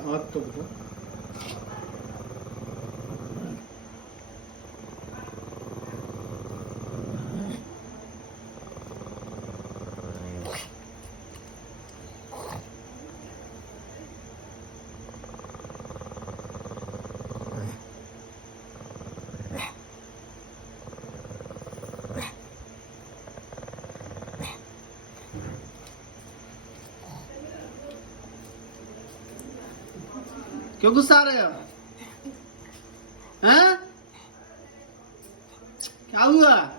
आग तो बेटा क्यों गुस्सा आ रहे हो? हैं? क्या हुआ?